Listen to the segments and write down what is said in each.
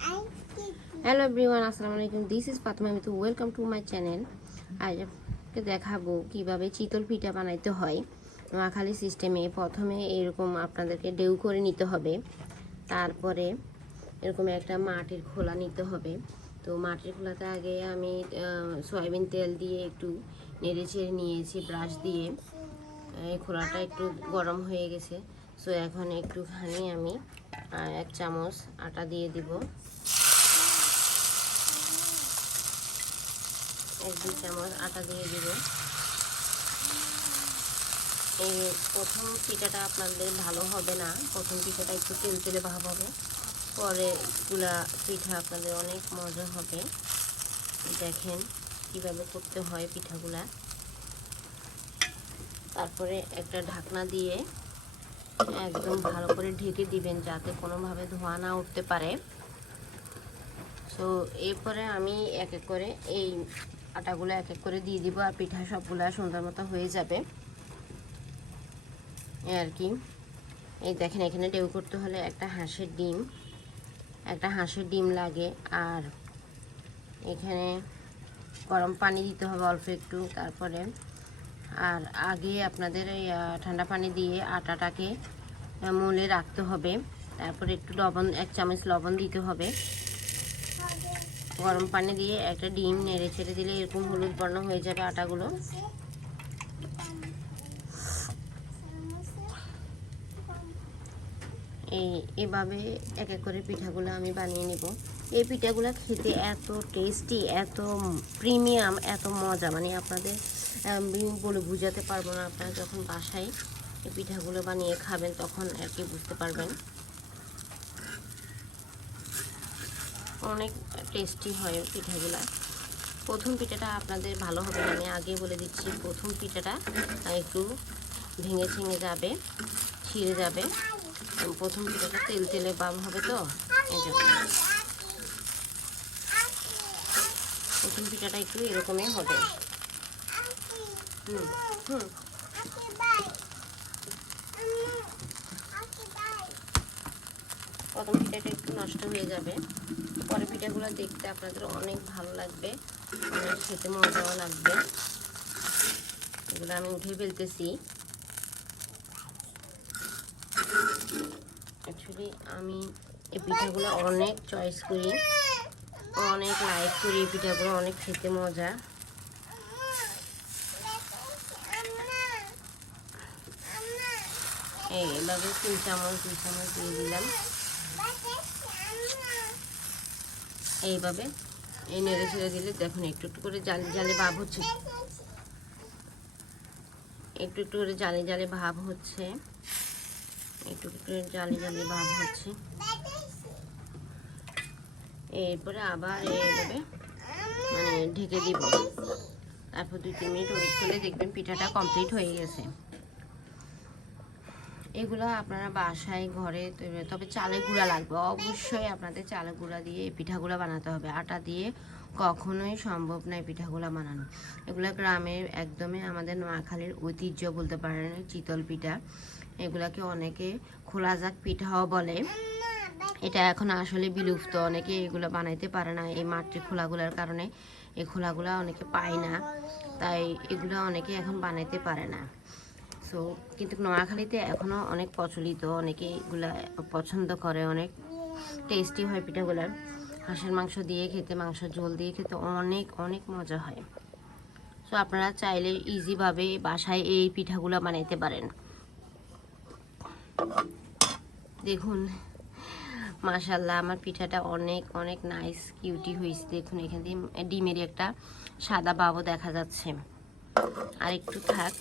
Hello everyone, আসসালামু আলাইকুম। This is Fatema Mitu. Welcome to my channel. আজ আপনাকে দেখাবো কিভাবে চিতল পিঠা বানাইতে হয় নোয়াখালী সিস্টেমে। প্রথমে এরকম আপনাদেরকে ডেউ করে নিতে হবে, তারপরে এরকম একটা মাটির খোলা নিতে হবে। তো মাটির খোলাতে আগে আমি সয়াবিন তেল দিয়ে একটু নেড়ে চেড়ে নিয়েছি ব্রাশ দিয়ে। এই খোলাটা একটু গরম হয়ে গেছে। সো এখন একটুখানি আমি 1 চামচ আটা দিয়ে দিব, 1-2 চামচ আটা দিয়ে দিব। এই প্রথম পিঠাটা আপনাদের ভালো হবে না, প্রথম পিঠাটা একটু তেল তেলে ভাব হবে, পরে গুলা পিঠা আপনাদের অনেক মজা হবে। দেখেন কিভাবে করতে হয় পিঠাগুলা। তারপরে একটা ঢাকনা দিয়ে একদম ভালো করে ঢেকে দিবেন যাতে কোনোভাবে ধোঁয়া না উঠতে পারে। সো এরপরে আমি এক এক করে এই আটাগুলো এক এক করে দিয়ে দিব, আর পিঠা সবগুলা সুন্দর মতো হয়ে যাবে আর কি। এই দেখেন এখানে ডেউ করতে হলে একটা হাঁসের ডিম লাগে, আর এখানে গরম পানি দিতে হবে অল্প একটু। তারপরে আর আগে আপনাদের এই ঠান্ডা পানি দিয়ে আটাটাকে মলে রাখতে হবে। তারপরে একটু লবণ, 1 চামচ লবণ দিতে হবে। গরম পানি দিয়ে একটা ডিম নেড়ে ছেড়ে দিলে এরকম হলুদ বর্ণ হয়ে যাবে আটাগুলো। এভাবে এক এক করে পিঠাগুলো আমি বানিয়ে নিব। এই পিঠাগুলো খেতে এত টেস্টি, এত প্রিমিয়াম, এত মজা, মানে আপনাদের বলে বোঝাতে পারবো না। আপনারা যখন বাসায় এই পিঠাগুলো বানিয়ে খাবেন তখন আর কি বুঝতে পারবেন। অনেক টেস্টি হয় পিঠাগুলা। প্রথম পিঠাটা আপনাদের ভালো হবে না, আমি আগে বলে দিচ্ছি। প্রথম পিঠাটা একটু ভেঙে ছেঙে যাবে, ছিঁড়ে যাবে। প্রথম পিঠাটা তেল তেলে ভাব হবে, তো এই জন্য প্রথম পিঠাটা একটু এরকমই হবে। প্রথম পিঠাটা একটু নষ্ট হয়ে যাবে, পরে পিঠাগুলো দেখতে আপনাদের অনেক ভালো লাগবে, অনেক খেতে মজাও লাগবে। এগুলো আমি উঠে ফেলতেছি। অ্যাকচুয়ালি আমি এই পিঠাগুলো অনেক চয়েস করি, অনেক লাইক করি। এই পিঠাগুলো অনেক খেতে মজা। এইভাবে 3 চামচ 2 চামচ দিয়ে দিলাম। এইভাবে এই নেড়ে ছেড়ে দিলে দেখুন একটু একটু করে জালি জালি ভাব হচ্ছে, একটু একটু করে জালি জালি ভাব হচ্ছে, একটু একটু জালি জালি ভাব হচ্ছে। এরপরে আবার এইভাবে মানে ঢেকে দিব। তারপর 2-3 মিনিট ওয়েট করলে দেখবেন পিঠাটা কমপ্লিট হয়ে গেছে। এগুলো আপনারা বাসায় ঘরে তৈরি, তবে চালের গুঁড়া লাগবে অবশ্যই। আপনাদের চালের গুঁড়া দিয়ে এই পিঠাগুলো বানাতে হবে, আটা দিয়ে কখনোই সম্ভব নয় পিঠাগুলো বানানো। এগুলো গ্রামের একদমই আমাদের নোয়াখালীর ঐতিহ্য বলতে পারেন, চিতল পিঠা। এগুলাকে অনেকে খোলা যাক পিঠাও বলে। এটা এখন আসলে বিলুপ্ত, অনেকে এগুলো বানাইতে পারে না এই মাটির খোলাগুলার কারণে। এই খোলাগুলা অনেকে পায় না, তাই এগুলো অনেকে এখন বানাইতে পারে না। সো কিন্তু নোয়াখালীতে এখনও অনেক প্রচলিত, অনেকে এগুলা পছন্দ করে, অনেক টেস্টি হয় পিঠাগুলো। হাঁসের মাংস দিয়ে খেতে, মাংসের ঝোল দিয়ে খেতে অনেক অনেক মজা হয়। সো আপনারা চাইলে ইজিভাবে বাসায় এই পিঠাগুলো বানাইতে পারেন। দেখুন মাশাআল্লাহ, আমার পিঠাটা অনেক অনেক নাইস কিউটি হয়েছে। দেখুন এখান দিয়ে ডিমের একটা সাদা ভাবও দেখা যাচ্ছে। আর একটু থাক,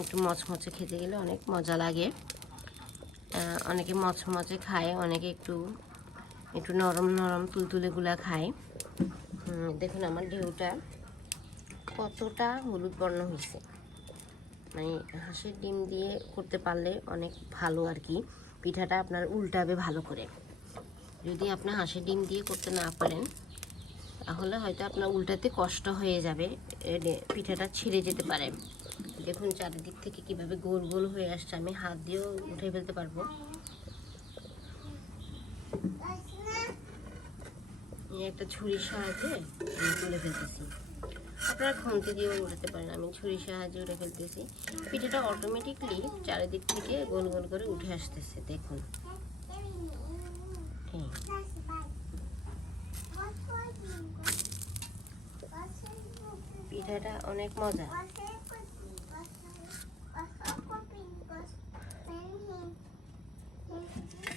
একটু মচমচে খেতে গেলে অনেক মজা লাগে। অনেকে মচমচে খায়, অনেকে একটু একটু নরম নরম তুলতুলেগুলা খায়। দেখুন আমার ঢেউটা কতটা হলুদ বর্ণ হয়েছে। মানে হাঁসের ডিম দিয়ে করতে পারলে অনেক ভালো আর কি। পিঠাটা আপনার উল্টাবে ভালো করে। যদি আপনি হাঁসের ডিম দিয়ে করতে না পারেন তাহলে হয়তো আপনার উল্টাতে কষ্ট হয়ে যাবে, পিঠাটা ছিঁড়ে যেতে পারে। দেখুন চারিদিক থেকে কিভাবে গোল গোল হয়ে আসছে, আমি হাত দিয়েও উঠে ফেলতে পারবো। একটা ছুরির সাহায্যে আমি তুলে ফেলতেছি। আপনারা খুন্তি দিয়েও উঠাতে পারেন, আমি ছুরির সাহায্যে উঠে ফেলতেছি। পিঠাটা অটোমেটিকলি চারিদিক থেকে গোল গোল করে উঠে আসতেছে, দেখুন। পিঠাটা অনেক মজা।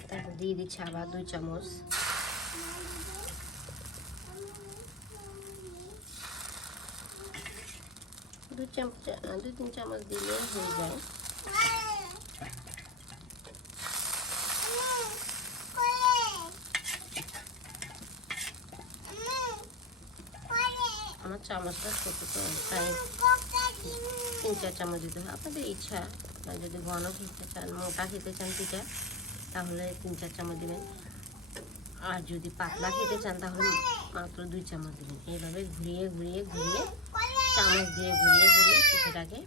তারপর দিয়ে দিচ্ছি আবার 2 চামচ। দুই 3 চামচ দিলে হয়ে যায়। আমার চামচটা ছোট তো, তাই 3-4 চামচ দিতে হয়। আপনাদের ইচ্ছা, যদি ঘন খেতে চান, মোটা খেতে চান পিঠা, তাহলে 3-4 চামচ দিবেন। আর যদি পাতলা খেতে চান তাহলে মাত্র 2 চামচ দিবেন। এইভাবে ঘুরিয়ে ঘুরিয়ে ঘুরিয়ে, চামচ দিয়ে ঘুরিয়ে ঘুরিয়ে পিঠাটাকে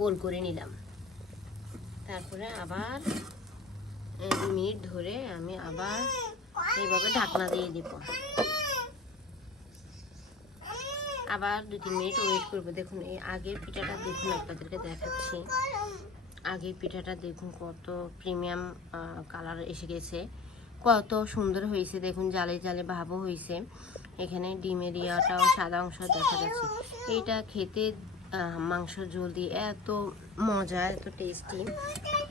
গোল করে নিলাম। তারপরে আবার 2 মিনিট ধরে আমি আবার এইভাবে ঢাকনা দিয়ে দিব। আবার 2-3 মিনিট ওয়েট করবো। দেখুন এই আগের পিঠাটা দেখুন, আপনাদেরকে দেখাচ্ছি। আগের পিঠাটা দেখুন কত প্রিমিয়াম কালার এসে গেছে, কত সুন্দর হয়েছে। দেখুন জালে জালে ভাবও হয়েছে। এখানে ডিমের ইয়াটাও সাদা অংশ দেখা যাচ্ছে। এইটা খেতে মাংস ঝোল দিয়ে এত মজা, এত টেস্টি,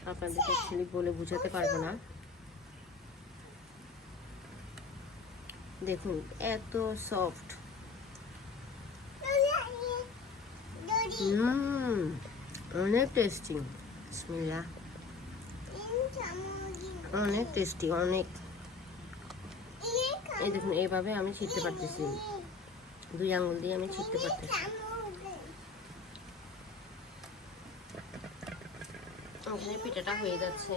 আপনাদেরকে অ্যাকচুয়ালি বলে বোঝাতে পারবো না। দেখুন এত সফট, অনেক টেস্টি। বিসমিল্লাহ, অনেক টেস্টি, অনেক। এই দেখুন এইভাবে আমি ছিঁড়তে পারতেছি, 2 আঙ্গুল দিয়ে আমি ছিঁড়তে পারতেছি। ওখানে পিঠাটা হয়ে যাচ্ছে।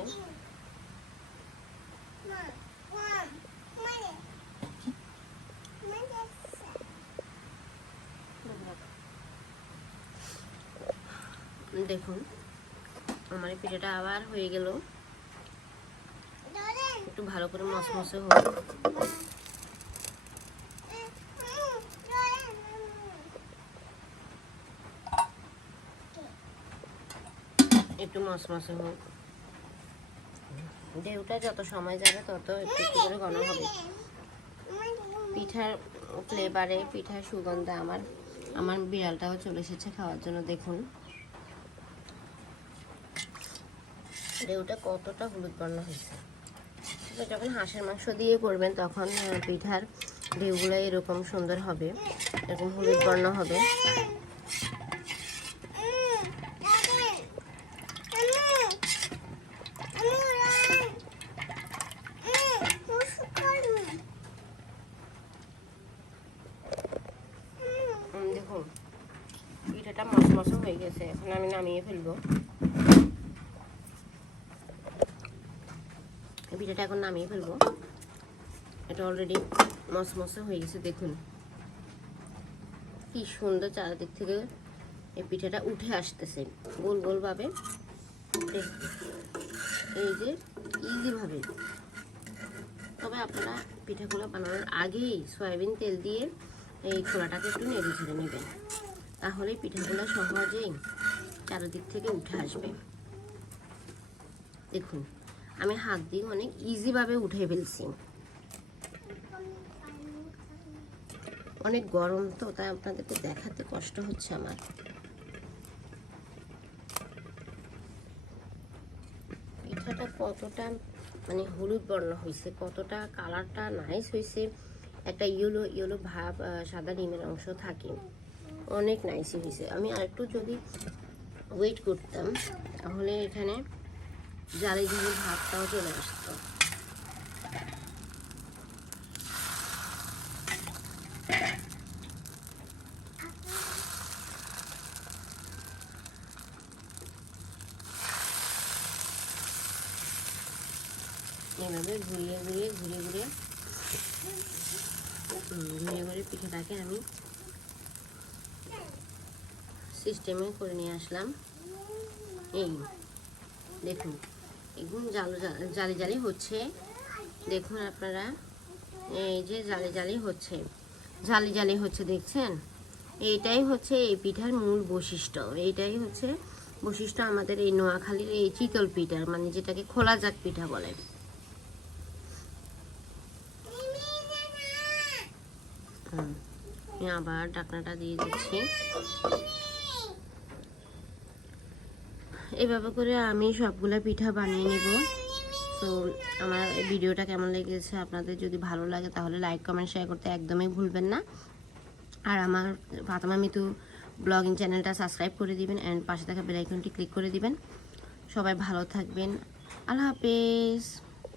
দেখুন আমার এই পিঠাটা আবার হয়ে গেল। একটু ভালো করে মশমশে হোক। একটু মশমশে হোক। ঢেউটা যত সময় যাবে তত একটু একটু করে ঘন হবে। পিঠার ফ্লেভারে, পিঠার সুগন্ধে আমার বিড়ালটাও চলে এসেছে খাওয়ার জন্য। দেখুন ঢেউটা কতটা হলুদ বর্ণ হয়েছে। যখন হাঁসের মাংস দিয়ে করবেন তখন পিঠার ঢেউগুলো এরকম সুন্দর হবে, এরকম হলুদ বর্ণ হবে। দেখুন পিঠাটা মশমশে হয়ে গেছে। এখন আমি নামিয়ে ফেলবো। পিঠাটা এখন নামিয়ে ফেলবো। এটা অলরেডি মশমশে হয়ে গেছে। দেখুন কি সুন্দর চারিদিক থেকে এই পিঠাটা উঠে আসতেছে গোল গোল ভাবে। এই যে ইজি ভাবে। তবে আপনারা পিঠাগুলো বানানোর আগেই সয়াবিন তেল দিয়ে এই খোলাটাকে একটু নেড়ে ঝেড়ে নেবেন, তাহলে পিঠাগুলো সহজেই চারিদিক থেকে উঠে আসবে। দেখুন আমি হাত দিয়ে অনেক ইজিভাবে উঠে ফেলছি। অনেক গরম তো, তাই আপনাদেরকে দেখাতে কষ্ট হচ্ছে আমার। পিঠাটা কতটা মানে হলুদ বর্ণ হয়েছে, কতটা কালারটা নাইস হয়েছে। একটা ইয়েলো ইয়েলো ভাব সাদা ডিমের অংশ থাকে, অনেক নাইসই হয়েছে। আমি আরেকটু যদি ওয়েট করতাম তাহলে এখানে জালি জালি ভাবটাও চলে আসতো। এইভাবে ঘুরিয়ে ঘুরিয়ে ঘুরিয়ে ঘুরিয়ে ঘুরিয়ে ঘুরিয়ে পিঠাটাকে আমি সিস্টেমে করে নিয়ে আসলাম। এই দেখুন একদম জালি জালি হচ্ছে। দেখুন আপনারা এই যে জালি জালি হচ্ছে, জালি জালি হচ্ছে, দেখছেন? এইটাই হচ্ছে এই পিঠার মূল বৈশিষ্ট্য। এইটাই হচ্ছে বৈশিষ্ট্য আমাদের এই নোয়াখালীর এই চিতল পিঠার, মানে যেটাকে খোলা যাক পিঠা বলে। আবার ঢাকনাটা দিয়ে দিচ্ছি। এভাবে করে আমি সবগুলা পিঠা বানিয়ে নিব। তো আমার এই ভিডিওটা কেমন লেগেছে, আপনাদের যদি ভালো লাগে তাহলে লাইক কমেন্ট শেয়ার করতে একদমই ভুলবেন না। আর আমার ফাতেমা মিতু ব্লগিং চ্যানেলটা সাবস্ক্রাইব করে দিবেন অ্যান্ড পাশে থাকা বেল আইকনটি ক্লিক করে দিবেন। সবাই ভালো থাকবেন। আল্লাহ হাফেজ।